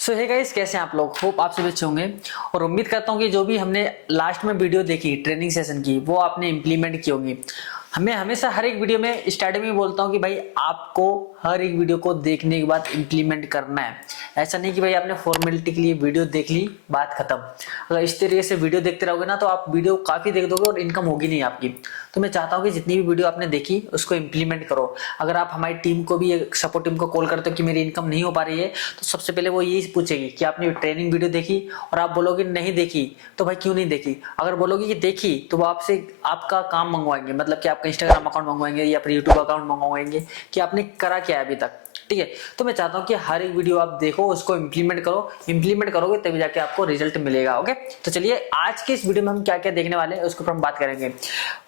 सो hey guys, कैसे हैं आप लोग? होप आप सभी अच्छे होंगे और उम्मीद करता हूँ कि जो भी हमने लास्ट में वीडियो देखी ट्रेनिंग सेशन की वो आपने इम्प्लीमेंट की होगी। हमें हमेशा हर एक वीडियो में स्टार्टिंग में बोलता हूँ कि भाई आपको हर एक वीडियो को देखने के बाद इम्प्लीमेंट करना है। ऐसा नहीं कि भाई आपने फॉर्मेलिटी के लिए वीडियो देख ली, बात खत्म। अगर इस तरीके से वीडियो देखते रहोगे ना तो आप वीडियो काफी देख दोगे और इनकम होगी नहीं आपकी। तो मैं चाहता हूँ कि जितनी भी वीडियो आपने देखी उसको इम्प्लीमेंट करो। अगर आप हमारी टीम को भी, सपोर्ट टीम को कॉल करते हो कि मेरी इनकम नहीं हो पा रही है, तो सबसे पहले वो यही पूछेगी कि आपने ट्रेनिंग वीडियो देखी, और आप बोलोगे नहीं देखी तो भाई क्यों नहीं देखी। अगर बोलोगे कि देखी तो वो आपसे आपका काम मंगवाएंगे, मतलब कि आपका इंस्टाग्राम अकाउंट मंगवाएंगे या फिर यूट्यूब अकाउंट मंगवाएंगे कि आपने करा क्या है अभी तक। ठीक है, तो मैं चाहता हूं कि हर एक वीडियो आप देखो, उसको इंप्लीमेंट करो। इंप्लीमेंट करोगे तभी जाके आपको रिजल्ट मिलेगा। ओके, तो चलिए आज के इस वीडियो में हम क्या क्या देखने वाले हैं उसके ऊपर हम बात करेंगे।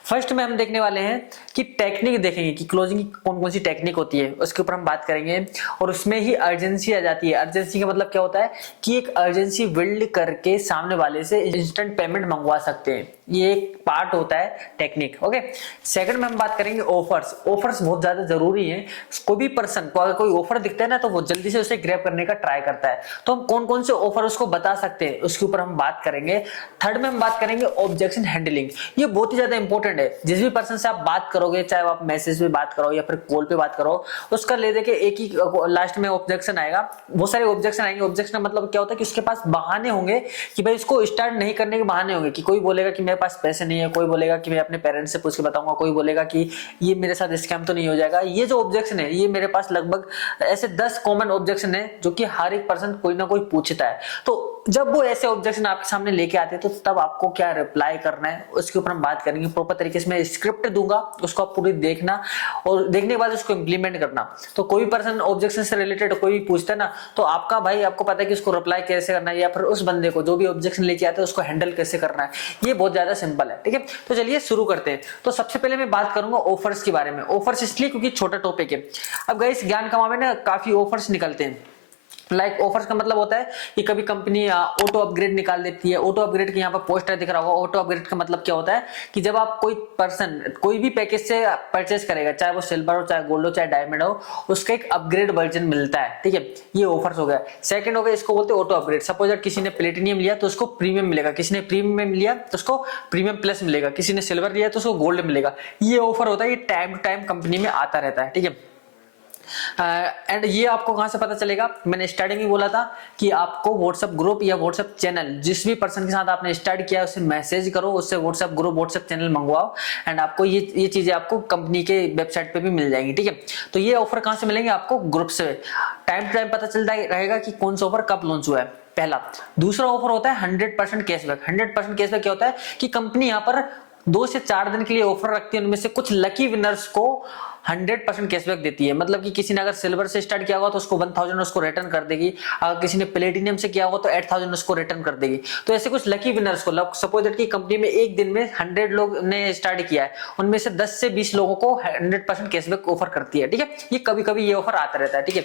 फर्स्ट में हम देखने वाले हैं कि टेक्निक देखेंगे कि क्लोजिंग की कौन कौन सी टेक्निक होती है, उसके ऊपर हम बात करेंगे। और उसमें ही अर्जेंसी आ जाती है। अर्जेंसी का मतलब क्या होता है कि एक अर्जेंसी बिल्ड करके सामने वाले से इंस्टेंट पेमेंट मंगवा सकते हैं। ये एक पार्ट होता है टेक्निक। ओके, सेकंड में हम बात करेंगे ऑफर्स। ऑफर्स बहुत ज्यादा जरूरी है। कोई भी पर्सन को अगर कोई ऑफर दिखता है ना तो वो जल्दी से उसे ग्रैब करने का ट्राई करता है। तो हम कौन कौन से ऑफर उसको बता सकते हैं उसके ऊपर हम बात करेंगे। थर्ड में हम बात करेंगे ऑब्जेक्शन हैंडलिंग। ये बहुत ही ज्यादा इंपॉर्टेंट है। जिस भी पर्सन से आप बात करोगे, चाहे आप मैसेज पे बात करो या फिर कॉल पे बात करो, उसका ले देके एक ही लास्ट में ऑब्जेक्शन आएगा। बहुत सारे ऑब्जेक्शन आएंगे। ऑब्जेक्शन का मतलब क्या होता है कि उसके पास बहाने होंगे कि भाई इसको स्टार्ट नहीं करने के बहाने होंगे। कि कोई बोलेगा कि मेरे पास पैसे नहीं है, कोई बोलेगा कि मैं अपने पेरेंट्स से पूछ के बताऊंगा, कोई बोलेगा कि ये मेरे साथ स्कैम तो नहीं हो जाएगा। ये जो ऑब्जेक्शन है, ये मेरे पास लगभग ऐसे 10 कॉमन ऑब्जेक्शन है जो कि हर एक पर्सन कोई ना कोई पूछता है। तो जब वो ऐसे ऑब्जेक्शन आपके सामने लेके आते हैं तो तब आपको क्या रिप्लाई करना है उसके ऊपर हम बात करेंगे। प्रॉपर तरीके से मैं स्क्रिप्ट दूंगा, उसको आप पूरी देखना और देखने के बाद उसको इंप्लीमेंट करना। तो कोई पर्सन ऑब्जेक्शन से रिलेटेड कोई भी पूछता है ना, तो आपका भाई आपको पता है कि उसको रिप्लाई कैसे करना है, या फिर उस बंदे को जो भी ऑब्जेक्शन लेके आता है उसको हैंडल कैसे करना है। ये बहुत ज्यादा सिंपल है। ठीक है, तो चलिए शुरू करते हैं। तो सबसे पहले मैं बात करूंगा ऑफर्स के बारे में। ऑफर्स इसलिए क्योंकि छोटा टॉपिक है। अब गाइस, ज्ञान कमा में ना काफी ऑफर्स निकलते हैं। लाइक ऑफर्स का मतलब होता है कि कभी कंपनी ऑटो अपग्रेड निकाल देती है। ऑटो अपग्रेड के यहाँ पर पोस्टर दिख रहा होगा। ऑटो अपग्रेड का मतलब क्या होता है कि जब आप कोई पर्सन कोई भी पैकेज से परचेस करेगा, चाहे वो सिल्वर हो, चाहे गोल्ड हो, चाहे डायमंड हो, उसका एक अपग्रेड वर्जन मिलता है। ठीक है, ये ऑफर्स हो गया। सेकंड हो गया, इसको बोलते हैं ऑटो अपग्रेड। सपोज अगर किसी ने प्लेटिनियम लिया तो उसको प्रीमियम मिलेगा, किसी ने प्रीमियम लिया तो उसको प्रीमियम प्लस मिलेगा, किसी ने सिल्वर लिया तो उसको गोल्ड मिलेगा। ये ऑफर होता है, ये टाइम टू टाइम कंपनी में आता रहता है। ठीक है, एंड ये आपको कहां से पता चलेगा? मैंने स्टार्टिंग में बोला था कि आपको व्हाट्सएप ग्रुप या व्हाट्सएप चैनल, जिस भी पर्सन के साथ आपने स्टार्ट किया उससे मैसेज करो, उससे व्हाट्सएप ग्रुप व्हाट्सएप चैनल मंगवाओ, एंड आपको ये चीजें आपको कंपनी के वेबसाइट पे भी मिल जाएंगी। ठीक है, तो ये ऑफर कहां से मिलेंगे? आपको ग्रुप से। टाइम टू टाइम पता चलता रहेगा कि कौन सा ऑफर कब लॉन्च हुआ है, पहला। दूसरा ऑफर होता है 100% कैशबैक। 100% कैशबैक क्या होता है कि कंपनी यहाँ पर 2 से 4 दिन के लिए ऑफर रखती है। उनमें से कुछ लकी विनर्स को 100% कैशबैक देती है। मतलब कि किसी ने अगर सिल्वर से स्टार्ट किया होगा तो उसको 1000 उसको रिटर्न कर देगी। अगर किसी ने प्लेटिनियम से किया होगा तो 8000 उसको रिटर्न कर देगी। तो ऐसे कुछ लकी विनर्स को, सपोज दैट की कंपनी में एक दिन में 100 लोग ने स्टार्ट किया है, उनमें से 10 से 20 लोगों को 100% कैशबैक ऑफर करती है। ठीक है, ये कभी कभी ये ऑफर आता रहता है। ठीक है,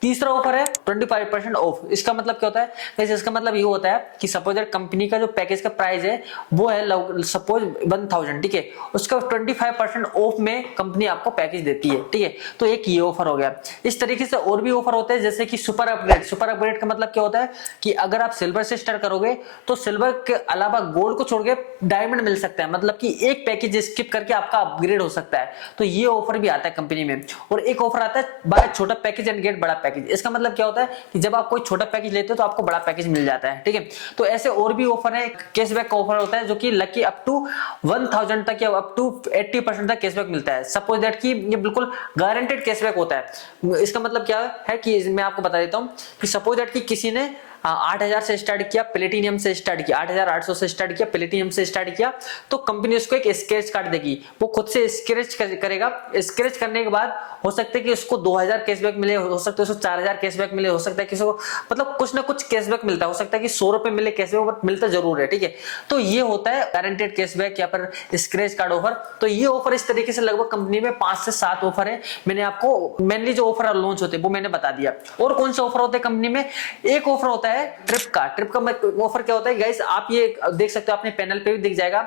तीसरा ऑफर है 25% ऑफ। इसका मतलब क्या होता है? वैसे इसका मतलब ये होता है कि सपोज कंपनी का जो पैकेज का प्राइस है वो है सपोज 1000। ठीक है, उसका 25% ऑफ में कंपनी आपको पैकेज देती है। ठीक है, तो एक ये ऑफर हो गया। इस तरीके से और भी ऑफर होते हैं, जैसे कि सुपर अपग्रेड। सुपर अपग्रेड का मतलब क्या होता है कि अगर आप सिल्वर से स्टार्ट करोगे तो सिल्वर के अलावा गोल्ड को छोड़ के डायमंड मिल सकता है। मतलब कि एक पैकेज स्किप करके आपका अपग्रेड हो सकता है। तो ये ऑफर भी आता है कंपनी में। और एक ऑफर आता है बाय छोटा पैकेज एंड गेट बड़ा पैकेज। इसका मतलब क्या होता है कि जब आप कोई छोटा पैकेज लेते हो तो आपको बड़ा पैकेज मिल जाता है। ठीक है, तो ऐसे और भी ऑफर है। कैशबैक का ऑफर होता है जो कि लकी अप टू 1000 तक या अप टू 80% तक कैशबैक मिलता है। सपोज दैट कि ये बिल्कुल गारंटेड कैशबैक होता है। इसका मतलब क्या है कि मैं आपको बता देता हूं कि सपोज दैट कि किसी ने 8000 से स्टार्ट किया, प्लेटिनियम से स्टार्ट किया, 8800 से स्टार्ट किया, प्लेटिनियम से स्टार्ट किया, तो कंपनी उसको एक स्क्रैच कार्ड देगी। वो खुद से स्क्रैच करेगा। स्क्रैच करने के बाद हो सकता है कि उसको 2000 कैशबैक मिले, हो सकता है उसको 4000 कैशबैक मिले, हो सकता है किसी को मतलब कुछ ना कुछ कैशबैक मिलता है। हो सकता है कि 100 रुपए मिले कैशबैक, बट मिलता जरूर है। ठीक है, तो ये होता है गारंटेड कैशबैक या फिर स्क्रैच कार्ड ऑफर। तो ये ऑफर इस तरीके से लगभग कंपनी में 5 से 7 ऑफर है। मैंने आपको मेनली जो ऑफर लॉन्च होते हैं वो मैंने बता दिया। और कौन से ऑफर होते हैं कंपनी में? एक ऑफर होता है है ट्रिप का। ट्रिप का ऑफर क्या होता है गाइस, आप ये देख सकते हो, अपने पैनल पे भी दिख जाएगा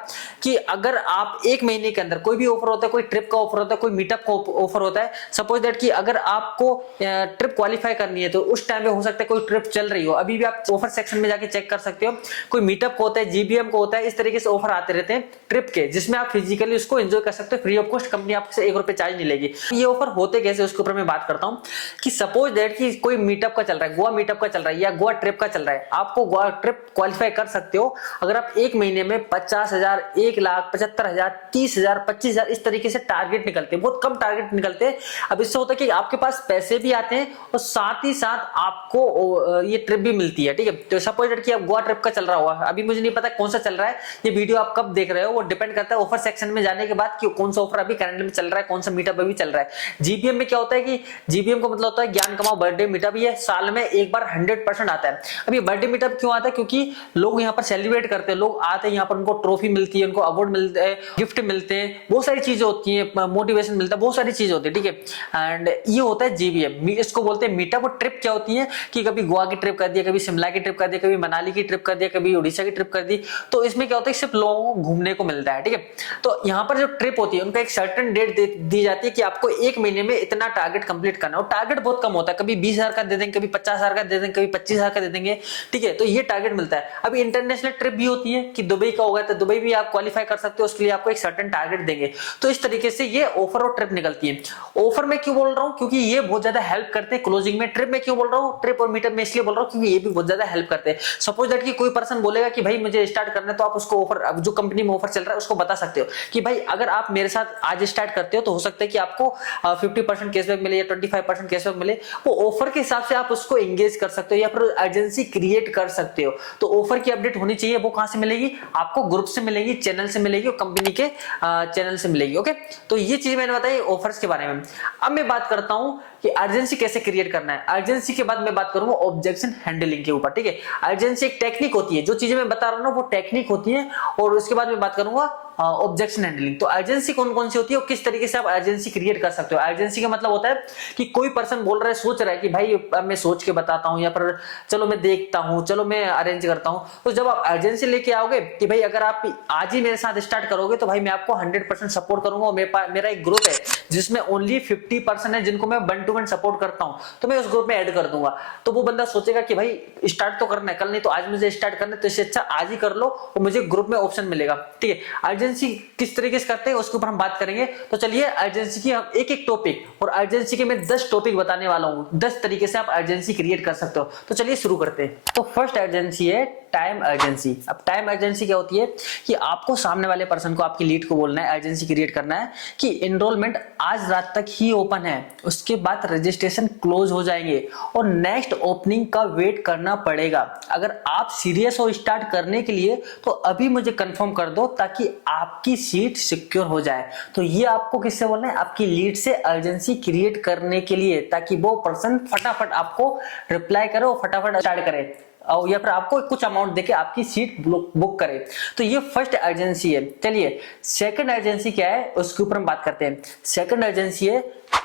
कि अगर आप एक महीने के अंदर कोई भी ऑफर होता है, कोई ट्रिप का ऑफर होता है, कोई मीटअप का ऑफर होता है, सपोज दैट कि अगर आपको ट्रिप क्वालिफाई करनी है तो उस टाइम पे हो सकता है कोई ट्रिप चल रही हो, अभी भी आप ऑफर सेक्शन में जाके चेक कर सकते हो। कोई मीटअप को होता है, जीबीएम को होता है, इस तरीके से ऑफर आते रहते हैं ट्रिप के, जिसमें आप फिजिकली उसको एंजॉय कर सकते हो फ्री ऑफ कॉस्ट, कंपनी आपसे ₹1 चार्ज नहीं लेगी। ये ऑफर होते कैसे उसके ऊपर मैं बात करता हूँ कि सपोज दैट कि कोई मीटअप का चल रहा है, गोवा मीटअप का चल रहा है या गोवा ट्रिप का चल रहा है, आपको गोवा ट्रिप क्वालिफाई कर सकते हो अगर आप एक महीने में 50,000, 1,00,000, 75,000, 30,000, 25,000 इस तरीके से टारगेट निकलते हैं। बहुत कम टारगेट निकलते हैं। अब इससे होता है कि आपके पास पैसे भी आते हैं और साथ ही साथ आपको ये ट्रिप भी मिलती है, ठीक है। तो सपोज दैट कि अब गोवा ट्रिप का चल रहा हुआ, अभी मुझे नहीं पता कौन सा चल रहा है, ये वीडियो आप कब देख रहे हो वो डिपेंड करता है ऑफर सेक्शन में जाने के बाद कि कौन सा ऑफर अभी करंट में चल रहा है, कौन सा मीटअप अभी चल रहा है। जीबीएम में क्या होता है कि जीबीएम का मतलब होता है ज्ञान कमाओ बर्थडे मीटअप, ये साल में एक बार 100% आता है। अब ये बर्थडे मीटअप क्यों आता है, क्योंकि लोग यहाँ पर सेलिब्रेट करते हैं, लोग आते हैं यहाँ पर, उनको ट्रॉफी मिलती है, उनको अवार्ड मिलते हैं, गिफ्ट मिलते हैं, बहुत सारी चीजें होती है, मोटिवेशन मिलता है, बहुत सारी चीजें होती है, ठीक है। एंड ये होता है जीबीएम, इसको बोलते हैं मीटअप। और ट्रिप क्या होती है कि कभी गोवा की ट्रिप कर दिया, कभी शिमला की ट्रिप कर दिया, कभी मनाली की ट्रिप कर दिया, कभी उड़ीसा की ट्रिप कर दी। तो इसमें क्या होता है, सिर्फ लोगों को घूमने को मिलता है, ठीक है। तो यहाँ पर जो ट्रिप होती है उनका एक सर्टेन डेट दी जाती है कि आपको एक महीने में इतना टारगेट कंप्लीट करना है। और टारगेट बहुत कम होता है, कभी 20,000 का दे देंगे, कभी 50,000 का दे देंगे, कभी 25,000 का दे देंगे, ठीक है। तो ये टारगेट मिलता है। अभी इंटरनेशनल ट्रिप भी होती है कि दुबई का होगा तो दुबई भी आप क्वालिफाई कर सकते हो, उसके लिए आपको एक सर्टेन टारगेट देंगे। तो इस तरीके से ये ऑफर और ट्रिप निकलती है। ऑफर में क्यों बोल रहा हूँ, क्योंकि ये बहुत ज्यादा हेल्प करते हैं क्लोजिंग में। ट्रिप में क्यों बोल रहा हूँ, ट्रिप और मीटअप में इसलिए बोल रहा हूँ क्योंकि ये भी बहुत ज्यादा हेल्प करते हैं। सपोज दैट कि कोई पर्सन बोलेगा कि भाई मुझे स्टार्ट करना है, तो आप उसको ऑफर, जो कंपनी में ऑफर चल रहा है उसको बता सकते हो कि भाई अगर आप मेरे साथ आज स्टार्ट करते हो तो हो सकता है कि आपको 50% कैशबैक मिले या 25% कैशबैक मिले। वो ऑफर के हिसाब से आप उसको एंगेज कर सकते हो या फिर अर्जेंसी क्रिएट कर सकते हो। तो ऑफर की अपडेट होनी चाहिए, वो कहां से मिलेगी, आपको ग्रुप से मिलेगी, चैनल से मिलेगी और कंपनी के चैनल से मिलेगी। ओके, तो ये चीज मैंने बताई ऑफर्स के बारे में। अब मैं बात करता हूं कि अर्जेंसी कैसे क्रिएट करना है। अर्जेंसी के बाद मैं बात करूंगा ऑब्जेक्शन हैंडलिंग के ऊपर, ठीक है। अर्जेंसी एक टेक्निक होती है, जो चीजें मैं बता रहा हूं ना वो टेक्निक होती है। और उसके बाद मैं बात करूंगा ऑब्जेक्शन हैंडलिंग। तो अर्जेंसी कौन कौन सी होती है और किस तरीके से आप अर्जेंसी क्रिएट कर सकते हो। अर्जेंसी का मतलब होता है कि कोई पर्सन बोल रहा है, सोच रहा है कि भाई अब मैं सोच के बताता हूं या फिर चलो मैं देखता हूं, चलो मैं अरेंज करता हूं। तो जब आप अर्जेंसी लेके आओगे कि भाई अगर आप आज ही मेरे साथ स्टार्ट करोगे तो भाई मैं आपको 100% सपोर्ट करूंगा। मेरा एक ग्रुप है जिसमें ओनली 50% है जिनको मैं 1-to-1 सपोर्ट करता हूं, तो मैं उस ग्रुप में ऐड कर दूंगा। तो वो बंदा सोचेगा कि भाई स्टार्ट तो करना है, कल नहीं तो आज मुझे स्टार्ट करना है, तो इससे अच्छा आज ही कर लो और मुझे ग्रुप में ऑप्शन मिलेगा, ठीक है। अर्जेंसी किस तरीके से करते हैं उसके ऊपर हम बात करेंगे। तो चलिए अर्जेंसी की हम एक टॉपिक, और अर्जेंसी के मैं 10 टॉपिक बताने वाला हूं, 10 तरीके से आप अर्जेंसी क्रिएट कर सकते हो। तो चलिए शुरू करते हैं। तो फर्स्ट अर्जेंसी है टाइम अर्जेंसी। अब टाइम अर्जेंसी क्या होती है कि आपको सामने वाले पर्सन को, आपकी लीड को बोलना है, अर्जेंसी क्रिएट करना है कि एनरोलमेंट आज रात तक ही ओपन है, उसके बाद रजिस्ट्रेशन क्लोज हो जाएंगे और नेक्स्ट ओपनिंग का वेट करना पड़ेगा। अगर आप सीरियस हो स्टार्ट करने के लिए तो अभी मुझे कंफर्म कर दो ताकि आपकी सीट सिक्योर हो जाए। तो ये आपको किससे बोलना है, आपकी लीड से अर्जेंसी क्रिएट करने के लिए, ताकि वो पर्सन फटाफट आपको रिप्लाई करे और फटाफट स्टार्ट करे और या फिर आपको कुछ अमाउंट देके आपकी सीट बुक करे। तो ये फर्स्ट अर्जेंसी है। चलिए सेकंड अर्जेंसी क्या है उसके ऊपर हम बात करते हैं। सेकंड अर्जेंसी है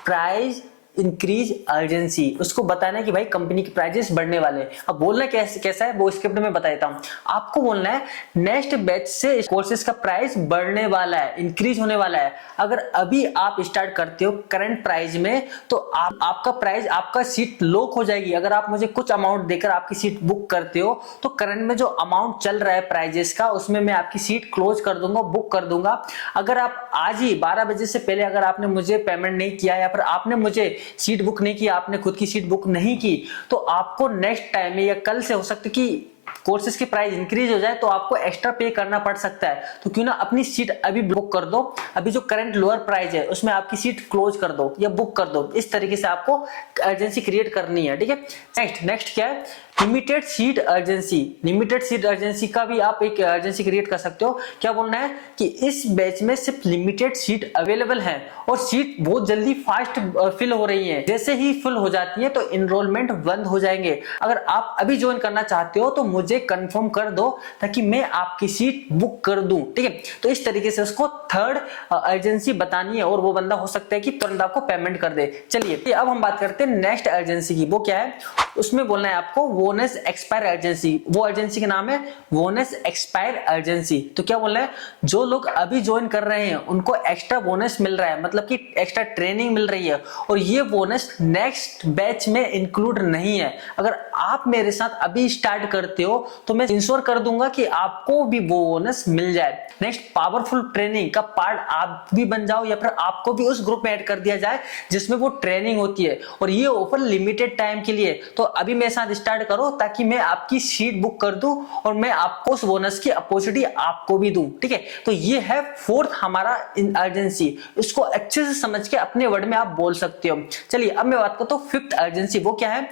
प्राइस इंक्रीज अर्जेंसी। उसको बताना है कि भाई कंपनी के प्राइजेस बढ़ने वाले हैं। अब बोलना कैसा है वो स्क्रिप्ट में बता देता हूं। आपको बोलना है नेक्स्ट बैच से कोर्सेज का प्राइस बढ़ने वाला है, इंक्रीज होने वाला है। अगर अभी आप स्टार्ट करते हो करंट प्राइस में तो आपका प्राइस, आपका सीट लॉक हो जाएगी। अगर आप मुझे कुछ अमाउंट देकर आपकी सीट बुक करते हो तो करंट में जो अमाउंट चल रहा है प्राइजेस का, उसमें मैं आपकी सीट क्लोज कर दूंगा, बुक कर दूंगा। अगर आप आज ही 12 बजे से पहले अगर आपने मुझे पेमेंट नहीं किया या फिर आपने मुझे सीट बुक नहीं की, आपने खुद की सीट बुक नहीं की, तो आपको नेक्स्ट टाइम में या कल से हो सकता है कि कोर्सेज की प्राइस इंक्रीज हो जाए तो आपको एक्स्ट्रा पे करना पड़ सकता है। तो क्यों ना अपनी सीट अभी बुक कर दो, अभी जो करंट लोअर प्राइस है उसमें आपकी सीट क्लोज कर दो या बुक कर दो। इस तरीके से आपको अर्जेंसी क्रिएट करनी है, ठीक है। नेक्स्ट क्या है, limited seat urgency. Limited seat urgency का भी आप एक अर्जेंसी क्रिएट कर सकते हो। क्या बोलना है कि इस बैच में सिर्फ लिमिटेड सीट अवेलेबल है और सीट बहुत जल्दी फास्ट फिल हो रही है। जैसे ही फिल हो जाती है तो एनरोलमेंट बंद हो जाएंगे। अगर आप अभी ज्वाइन करना चाहते हो तो मुझे कंफर्म कर दो ताकि मैं आपकी सीट बुक कर दूं, ठीक है। तो इस तरीके से उसको थर्ड अर्जेंसी बतानी है और वो बंदा हो सकता है कि तुरंत आपको पेमेंट कर दे। चलिए अब हम बात करते हैं नेक्स्ट अर्जेंसी की। वो क्या है, उसमें बोलना है आपको बोनस एक्सपायर अर्जेंसी। वो अर्जेंसी का नाम है बोनस एक्सपायर अर्जेंसी। तो क्या बोलना है, जो लोग अभी ज्वाइन कर रहे हैं उनको एक्स्ट्रा बोनस मिल रहा है, मतलब कि एक्स्ट्रा ट्रेनिंग मिल रही है और ये बोनस नेक्स्ट बैच में इंक्लूड नहीं है। अगर आप मेरे साथ अभी स्टार्ट करते हो तो मैं इंश्योर कर दूंगा कि आपको भी बोनस मिल जाए। नेक्स्ट, पावरफुल ट्रेनिंग का पार्ट आप भी बन जाओ या फिर आपको भी उस ग्रुप में ऐड कर दिया जाए जिसमें वो ट्रेनिंग होती है और ये ऑफर लिमिटेड टाइम के लिए। तो अभी मेरे साथ स्टार्ट करो ताकि मैं आपकी सीट बुक कर दूं और मैं आपको उस बोनस की अपॉर्चुनिटी आपको भी दूं। ठीक है, तो ये है फोर्थ हमारा अर्जेंसी। इसको अच्छे से समझ के अपने वर्ड में आप बोल सकते हो। चलिए अब मैं बात करता हूं फिफ्थ अर्जेंसी। वो क्या है,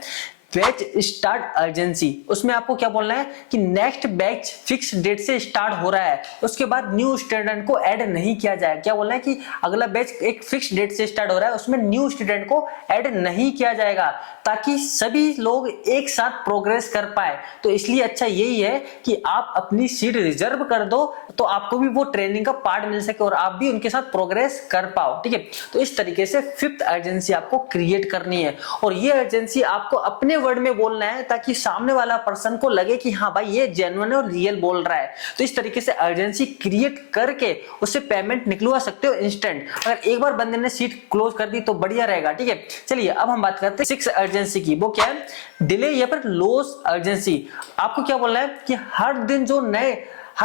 बैच स्टार्ट अर्जेंसी। उसमें आपको क्या बोलना है कि नेक्स्ट बैच फिक्स डेट से स्टार्ट हो रहा है, उसके बाद न्यू स्टूडेंट को ऐड नहीं किया जाए। क्या बोलना है कि अगला बैच एक फिक्स डेट से स्टार्ट हो रहा है, उसमें न्यू स्टूडेंट को ऐड नहीं किया जाएगा ताकि सभी लोग एक साथ प्रोग्रेस कर पाए। तो इसलिए अच्छा यही है कि आप अपनी सीट रिजर्व कर दो तो आपको भी वो ट्रेनिंग का पार्ट मिल सके और आप भी उनके साथ प्रोग्रेस कर पाओ। ठीक है, तो इस तरीके से फिफ्थ अर्जेंसी आपको क्रिएट करनी है और ये अर्जेंसी आपको अपने वर्ड में बोलना है ताकि सामने वाला पर्सन को लगे कि हाँ भाई ये जेन्युइन और रियल बोल रहा है। तो इस तरीके से अर्जेंसी क्रिएट करके उससे पेमेंट निकलवा सकते हो इंस्टेंट। अगर एक बार बंदे ने सीट क्लोज कर दी तो बढ़िया रहेगा। ठीक है, चलिए अब हम बात करते हैं सिक्स अर्जेंसी की। वो क्या है, डिले या फिर लॉस अर्जेंसी। आपको क्या बोलना है कि हर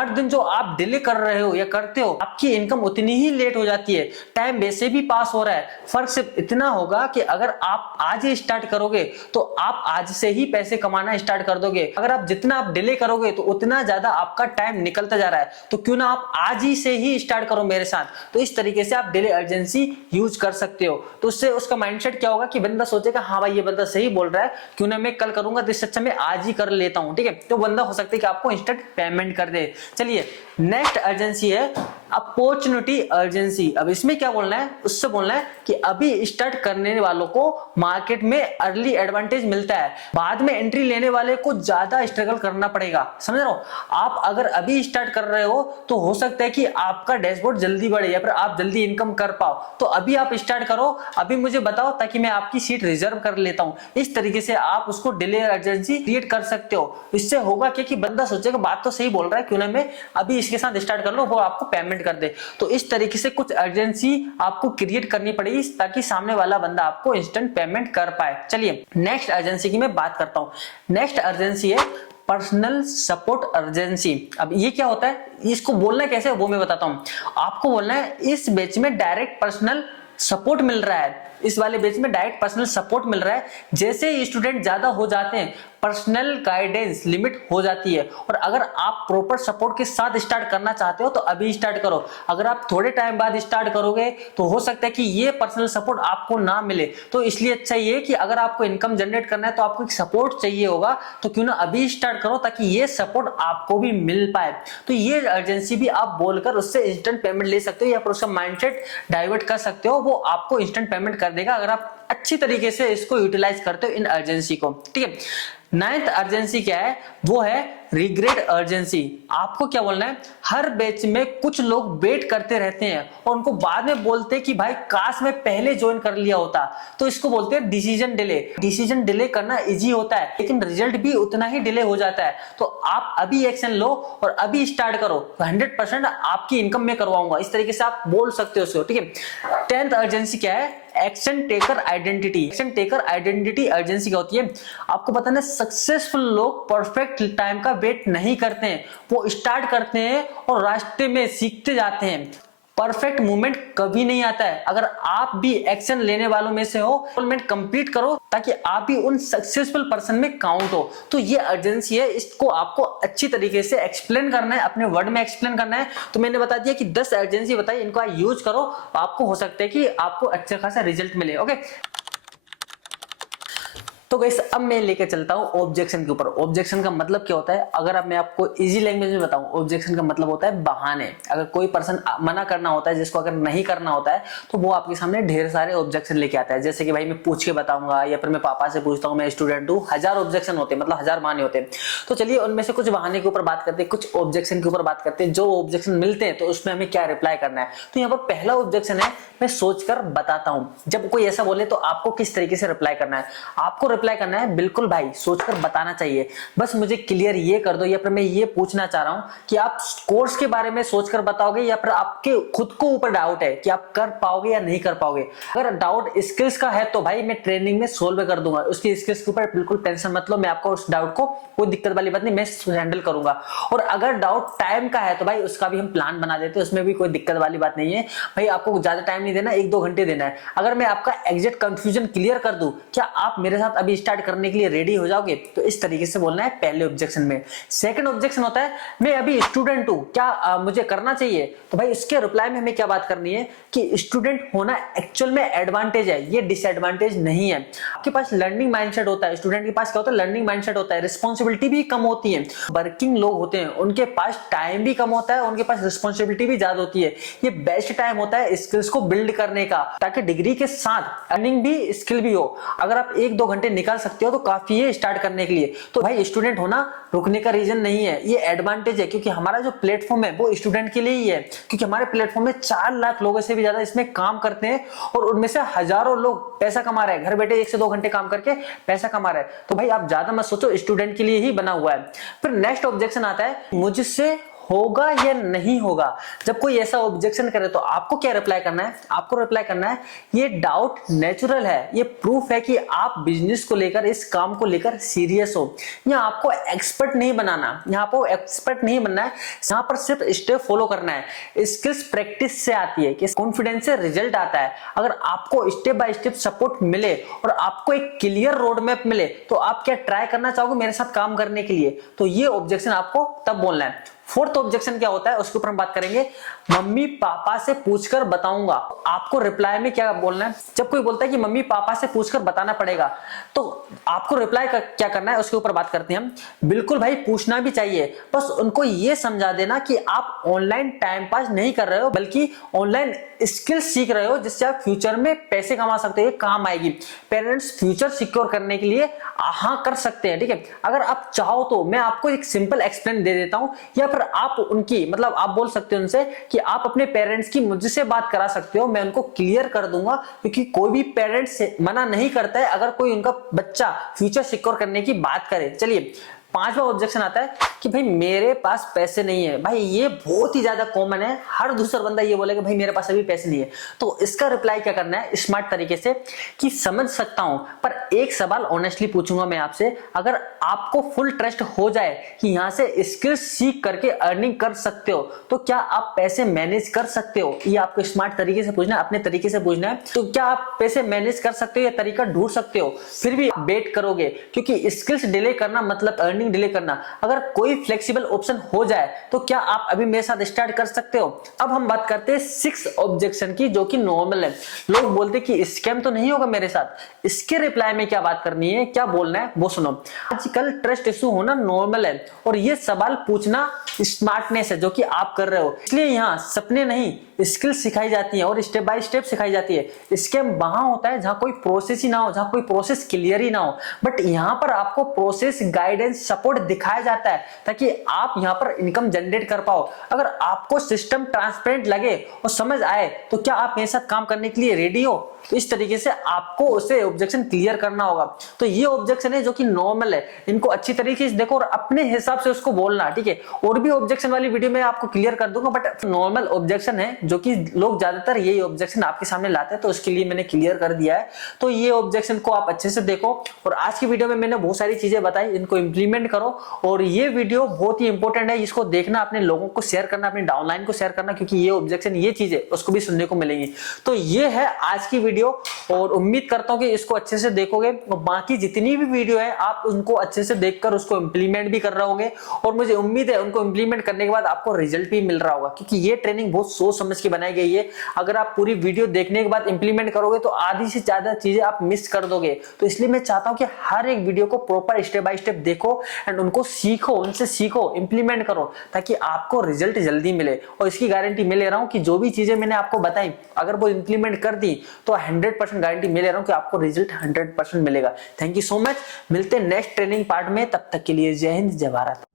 दिन जो आप डिले कर रहे हो या करते हो आपकी इनकम उतनी ही लेट हो जाती है, टाइम वैसे भी पास हो रहा है। फर्क सिर्फ इतना होगा कि अगर आप आज ही स्टार्ट करोगे तो आप आज से ही पैसे कमाना स्टार्ट कर दोगे। अगर आप जितना आप डिले करोगे तो उतना ज्यादा आपका टाइम निकलता जा रहा है। तो क्यों ना आप आज ही से ही स्टार्ट करो मेरे साथ। तो इस तरीके से आप डिले अर्जेंसी यूज कर सकते हो। तो उससे उसका माइंडसेट क्या होगा कि बंदा सोचेगा हाँ भाई ये बंदा सही बोल रहा है, क्यों ना मैं कल करूंगा, तो इससे अच्छा मैं आज ही कर लेता हूं। ठीक है, तो बंदा हो सकता है कि आपको इंस्टेंट पेमेंट कर दे। चलिए नेक्स्ट अर्जेंसी है अपॉर्चुनिटी अर्जेंसी। अब इसमें क्या बोलना है, उससे बोलना है कि अभी स्टार्ट करने वालों को मार्केट में अर्ली एडवांटेज मिलता है, बाद में एंट्री लेने वाले को ज्यादा स्ट्रगल करना पड़ेगा। समझ रहे हो, आप अगर अभी स्टार्ट कर रहे हो तो हो सकता है कि आपका डैशबोर्ड जल्दी बढ़े या फिर आप जल्दी इनकम कर पाओ। तो अभी आप स्टार्ट करो, अभी मुझे बताओ ताकि मैं आपकी सीट रिजर्व कर लेता हूं। इस तरीके से आप उसको डिले अर्जेंसी क्रिएट कर सकते हो। इससे होगा कि बंदा सोचेगा बात तो सही बोल रहा है, क्यों ना मैं अभी इसके साथ स्टार्ट कर लो, वो आपको पेमेंट कर दे। तो इस तरीके से कुछ अर्जेंसी आपको क्रिएट करनी पड़ेगी ताकि सामने वाला बंदा आपको इंस्टेंट पेमेंट कर पाए। चलिए नेक्स्ट अर्जेंसी की मैं बात करता हूं। नेक्स्ट अर्जेंसी है पर्सनल सपोर्ट अर्जेंसी। अब ये क्या होता है, इसको बोलना कैसे है वो मैं बताता हूं। आपको बोलना है इस बैच में डायरेक्ट पर्सनल सपोर्ट मिल रहा है, इस वाले बैच में डायरेक्ट पर्सनल सपोर्ट मिल रहा है। जैसे ही स्टूडेंट ज्यादा हो जाते हैं पर्सनल गाइडेंस लिमिट हो जाती है और अगर आप प्रॉपर सपोर्ट के साथ स्टार्ट करना चाहते हो तो अभी स्टार्ट करो। अगर आप थोड़े टाइम बाद स्टार्ट करोगे तो हो सकता है कि ये पर्सनल सपोर्ट आपको ना मिले। तो इसलिए अच्छा ये कि अगर आपको इनकम जनरेट करना है तो आपको एक सपोर्ट चाहिए होगा, तो क्यों ना अभी स्टार्ट करो ताकि ये सपोर्ट आपको भी मिल पाए। तो ये अर्जेंसी भी आप बोलकर उससे इंस्टेंट पेमेंट ले सकते हो या फिर उसका माइंडसेट डाइवर्ट कर सकते हो, वो आपको इंस्टेंट पेमेंट कर देगा अगर आप अच्छी तरीके से इसको यूटिलाइज करते हो इन अर्जेंसी को। ठीक है, नाइन्थ अर्जेंसी क्या है, वो है रिग्रेट अर्जेंसी। आपको क्या बोलना है, हर बैच में कुछ लोग वेट करते रहते हैं और उनको बाद में बोलते हैं कि भाई काश मैं पहले ज्वाइन कर लिया होता। तो इसको बोलते हैं डिसीजन डिले। डिसीजन डिले करना इजी होता है लेकिन रिजल्ट भी उतना ही डिले हो जाता है। तो आप अभी एक्शन लो और अभी स्टार्ट करो, 100% आपकी इनकम में करवाऊंगा। इस तरीके से आप बोल सकते हो उसको। ठीक है, 10th अर्जेंसी क्या है, action taker identity. Action taker identity urgency क्या होती है, आपको पता है सक्सेसफुल लोग परफेक्ट टाइम का वेट नहीं करते हैं, वो स्टार्ट करते हैं और रास्ते में सीखते जाते हैं। परफेक्ट मूवमेंट कभी नहीं आता है। अगर आप भी एक्शन लेने वालों में से हो, मूवमेंट कंप्लीट करो ताकि आप भी उन सक्सेसफुल पर्सन में काउंट हो। तो ये अर्जेंसी है, इसको आपको अच्छी तरीके से एक्सप्लेन करना है, अपने वर्ड में एक्सप्लेन करना है। तो मैंने बता दिया कि 10 अर्जेंसी बताई, इनको यूज करो, आपको हो सकता है कि आपको अच्छा खासा रिजल्ट मिले। ओके, तो गाइस अब मैं लेके चलता हूँ ऑब्जेक्शन के ऊपर। ऑब्जेक्शन का मतलब क्या होता है, अगर अब मैं आपको इजी लैंग्वेज में बताऊं, ऑब्जेक्शन का मतलब होता है बहाने। अगर कोई पर्सन मना करना होता है, जिसको अगर नहीं करना होता है, तो वो आपके सामने ढेर सारे ऑब्जेक्शन लेके आता है। जैसे कि भाई मैं पूछ के बताऊंगा, या फिर मैं पापा से पूछता हूँ, मैं स्टूडेंट हूँ, 1000 ऑब्जेक्शन होते हैं, मतलब 1000 बहाने होते हैं। तो चलिए उनमें से कुछ बहाने के ऊपर बात करते हैं, कुछ ऑब्जेक्शन के ऊपर बात करते हैं। जो ऑब्जेक्शन मिलते हैं तो उसमें हमें क्या रिप्लाई करना है। तो यहाँ पर पहला ऑब्जेक्शन है, मैं सोचकर बताता हूँ। जब कोई ऐसा बोले तो आपको किस तरीके से रिप्लाई करना है। आपको रिप्लाई करना है, बिल्कुल भाई सोचकर बताना चाहिए, बस मुझे क्लियर ये कर दो, या फिर मैं ये पूछना चाह रहा हूं कि आप कोर्स के बारे में सोचकर बताओगे, या फिर आपके खुद को ऊपर डाउट है कि आप कर पाओगे या नहीं कर पाओगे। अगर डाउट स्किल्स का है तो भाई मैं ट्रेनिंग में सोल्व कर दूंगा, उसकी स्किल्स के ऊपर बिल्कुल टेंशन मत लो, मैं आपको उस डाउट को, कोई दिक्कत वाली बात नहीं, मैं हैंडल करूंगा। और अगर डाउट टाइम का है तो भाई उसका भी हम प्लान बना देते हैं, उसमें भी कोई दिक्कत वाली बात नहीं है। भाई आपको ज्यादा टाइम नहीं देना, 1-2 घंटे देना है। अगर मैं आपका एग्जैक्ट कंफ्यूजन क्लियर कर दूं, क्या आप मेरे साथ अभी स्टार्ट करने के लिए रेडी हो जाओगे? तो इस तरीके से बोलना है पहले ऑब्जेक्शन में। सेकंड ऑब्जेक्शन होता है, मैं अभी स्टूडेंट हूं, क्या मुझे करना चाहिए? तो भाई इसके रिप्लाई में हमें क्या बात करनी है कि स्टूडेंट होना एक्चुअल में एडवांटेज है, ये डिसएडवांटेज नहीं है। आपके पास लर्निंग माइंडसेट होता है, स्टूडेंट के पास क्या होता है, लर्निंग माइंडसेट होता है, रिस्पॉन्सिबिलिटी भी कम होती है। वर्किंग लोग होते हैं, उनके पास टाइम भी कम होता है, उनके पास रिस्पॉन्सिबिलिटी भी ज्यादा होती है। ये बेस्ट टाइम होता है स्किल्स को बिल्ड करने का, ताकि डिग्री के साथ अर्निंग भी, स्किल भी हो। अगर आप 1-2 घंटे निकाल सकते हो तो काफी है स्टार्ट करने के लिए। तो भाई स्टूडेंट होना रुकने का रीजन नहीं है, ये एडवांटेज है, क्योंकि हमारा जो प्लेटफॉर्म है वो स्टूडेंट के लिए ही है। क्योंकि हमारे प्लेटफॉर्म में 4 लाख लोगों से भी ज्यादा इसमें काम करते हैं, और उनमें से हजारों लोग पैसा कमा रहे हैं, घर बैठे 1 से 2 घंटे काम करके पैसा कमा रहे हैं। तो भाई आप ज्यादा मत सोचो, स्टूडेंट के लिए ही बना हुआ है। फिर नेक्स्ट ऑब्जेक्शन आता है, मुझसे होगा या नहीं होगा। जब कोई ऐसा ऑब्जेक्शन करे तो आपको क्या रिप्लाई करना है? आपको रिप्लाई करना है, ये डाउट नेचुरल है, ये प्रूफ है कि आप बिजनेस को लेकर, इस काम को लेकर सीरियस हो। यहाँ आपको एक्सपर्ट नहीं बनाना, यहाँ आपको एक्सपर्ट नहीं बनना है, यहाँ पर सिर्फ स्टेप फॉलो करना है। स्किल्स प्रैक्टिस से आती है, कि कॉन्फिडेंस से रिजल्ट आता है। अगर आपको स्टेप बाय स्टेप सपोर्ट मिले और आपको एक क्लियर रोड मैप मिले, तो आप क्या ट्राई करना चाहोगे मेरे साथ काम करने के लिए? तो ये ऑब्जेक्शन आपको तब बोलना है। फोर्थ ऑब्जेक्शन क्या होता है उसके ऊपर हम बात करेंगे, मम्मी पापा से पूछकर बताऊंगा। आपको रिप्लाई में क्या बोलना है? जब कोई बोलता है कि मम्मी पापा से पूछकर बताना पड़ेगा, तो आपको रिप्लाई क्या करना है उसके ऊपर बात करते हैं हम। बिल्कुल भाई पूछना भी चाहिए, बस उनको ये समझा देना कि आप ऑनलाइन टाइम पास नहीं कर रहे हो, बल्कि ऑनलाइन स्किल सीख रहे हो, जिससे आप फ्यूचर में पैसे कमा सकते हो, ये काम आएगी। पेरेंट्स फ्यूचर सिक्योर करने के लिए हाँ कर सकते हैं, ठीक है। अगर आप चाहो तो मैं आपको एक सिंपल एक्सप्लेन दे देता हूं, या फिर आप उनकी, मतलब आप बोल सकते हो उनसे कि आप अपने पेरेंट्स की मुझसे बात करा सकते हो, मैं उनको क्लियर कर दूंगा। क्योंकि कोई भी पेरेंट्स मना नहीं करता है अगर कोई उनका बच्चा फ्यूचर सिक्योर करने की बात करे। चलिए 5वां ऑब्जेक्शन आता है कि भाई मेरे पास पैसे नहीं है। भाई ये बहुत ही ज्यादा कॉमन है, हर दूसरा बंदा ये बोलेगा भाई मेरे पास अभी पैसे नहीं है। तो इसका रिप्लाई क्या करना है स्मार्ट तरीके से, कि समझ सकता हूं, पर एक सवाल ऑनेस्टली पूछूंगा मैं आपसे, अगर आपको फुल ट्रस्ट हो जाए कि यहां से स्किल्स सीख करके अर्निंग कर सकते हो, तो क्या आप पैसे मैनेज कर सकते हो? ये आपको स्मार्ट तरीके से पूछना है, अपने तरीके से पूछना है। तो क्या आप पैसे मैनेज कर सकते हो, या तरीका ढूंढ सकते हो? फिर भी वेट करोगे, क्योंकि स्किल्स डिले करना मतलब अर्निंग डिले करना। अगर कोई फ्लेक्सिबल ऑप्शन हो जाए तो क्या आप अभी मेरे साथ स्टार्ट कर सकते हो? अब हम बात करते हैं 6 ऑब्जेक्शन की, जो कि नॉर्मल है। लोग बोलते कि स्कैम तो नहीं होगा मेरे साथ। इसके रिप्लाई में क्या बात करनी है, क्या बोलना है वो सुनो। आजकल ट्रस्ट इशू होना नॉर्मल है, और ये सवाल पूछना स्मार्टनेस है जो कि आप कर रहे हो। इसलिए यहाँ सपने नहीं, स्किल सिखाई जाती है और स्टेप बाय स्टेप सिखाई जाती है। स्कैम वहां होता है जहां कोई प्रोसेस ही ना हो, जहां कोई प्रोसेस क्लियर ही ना हो। बट यहाँ पर आपको प्रोसेस, गाइडेंस, सपोर्ट दिखाया जाता है, ताकि आप यहाँ पर इनकम जनरेट कर पाओ। अगर आपको सिस्टम ट्रांसपेरेंट लगे और समझ आए, तो क्या आप मेरे साथ काम करने के लिए रेडी हो? तो इस तरीके से आपको उसे ऑब्जेक्शन क्लियर करना होगा। तो ये ऑब्जेक्शन है जो कि नॉर्मल है, इनको अच्छी तरीके से देखो और अपने हिसाब से उसको बोलना, ठीक है। और भी ऑब्जेक्शन वाली वीडियो में आपको क्लियर कर दूंगा, बट नॉर्मल ऑब्जेक्शन है जो कि लोग ज्यादातर यही ऑब्जेक्शन आपके सामने लाते हैं, तो उसके लिए मैंने क्लियर कर दिया है। तो ये ऑब्जेक्शन को आप अच्छे से देखो, और आज की वीडियो में मैंने बहुत सारी चीजें बताई, इनको इंप्लीमेंट करो। और ये वीडियो बहुत ही इंपॉर्टेंट है, इसको देखना, अपने लोगों को शेयर करना, अपने डाउनलाइन को शेयर करना, क्योंकि ये ऑब्जेक्शन, ये चीजें उसको भी सुनने को मिलेंगी। तो ये है आज की वीडियो, और उम्मीद करता हूं कि इसको अच्छे से देखोगे, और बाकी जितनी भी वीडियो है आप उनको अच्छे से देखकर उसको इंप्लीमेंट भी कर रहे होगे। और मुझे उम्मीद है उनको इंप्लीमेंट करने के बाद आपको रिजल्ट भी मिल रहा होगा, क्योंकि ये ट्रेनिंग बहुत सोच समझ समझ के बनाई गई है। अगर आप पूरी वीडियो देखने के बाद इंप्लीमेंट करोगे तो आधी से ज्यादा चीजें आप मिस कर दोगे। तो इसलिए मैं चाहता हूं कि हर एक वीडियो को प्रॉपर स्टेप बाय स्टेप देखो एंड उनको सीखो, उनसे सीखो, इंप्लीमेंट करो, ताकि आपको रिजल्ट जल्दी मिले। और इसकी गारंटी मैं ले रहा हूं कि जो भी चीजें मैंने आपको बताई अगर वो इंप्लीमेंट कर दी तो 100% गारंटी मैं ले रहा हूं कि आपको रिजल्ट 100% मिलेगा। Thank you so much. मिलते हैं नेक्स्ट ट्रेनिंग पार्ट में, तब तक के लिए जय हिंद, जय भारत।